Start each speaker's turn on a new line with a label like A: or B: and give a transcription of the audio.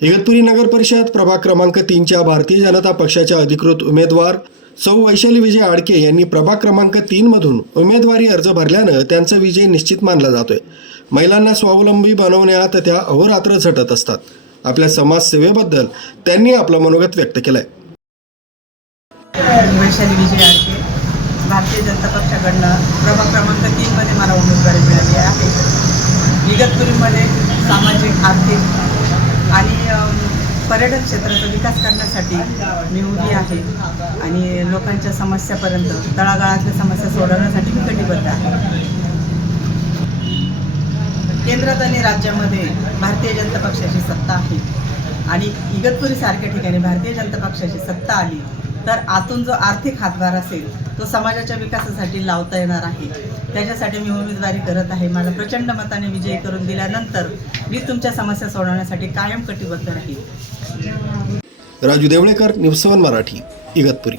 A: इगतपुरी नगर परिषद प्रभाग क्रमांक तीनच्या भारतीय जनता पक्षाच्या अधिकृत उमेदवार सौ वैशाली विजय आडके यांनी प्रभाग क्रमांक तीनमधून उमेदवारी अर्ज भरल्यानं त्यांचा विजय निश्चित मानला जातोय. महिलांना स्वावलंबी बनवण्यात त्या अहोरात्र झटत असतात. आपल्या समाजसेवेबद्दल त्यांनी आपलं मनोगत व्यक्त केलंय.
B: वैशाली विजय आडके भारतीय जनता पक्षाकडनं प्रभाग क्रमांक तीनमध्ये मला उमेदवारी मिळाली आहे. इगतपुरीमध्ये सामाजिक आर्थिक आणि पर्यटन क्षेत्राचा विकास करण्यासाठी मी उभी आहे. आणि लोकांच्या समस्यापर्यंत तळागाळातल्या समस्या सोडवण्यासाठी मी कटिबद्ध आहे. केंद्रात आणि राज्यामध्ये भारतीय जनता पक्षाची सत्ता आहे. आणि इगतपुरीसारख्या ठिकाणी भारतीय जनता पक्षाची सत्ता आली तर आतून जो आर्थिक हातभार असेल तो समाजाच्या विकासासाठी लावता येणार आहे. त्याच्यासाठी मी उमेदवारी करत आहे. मला प्रचंड मताने विजय करून दिल्यानंतर मी तुमच्या समस्या सोडवण्यासाठी कायम कटिबद्ध राहील
A: राजू देवळेकर न्यूज सेवन मराठी इगतपुरी.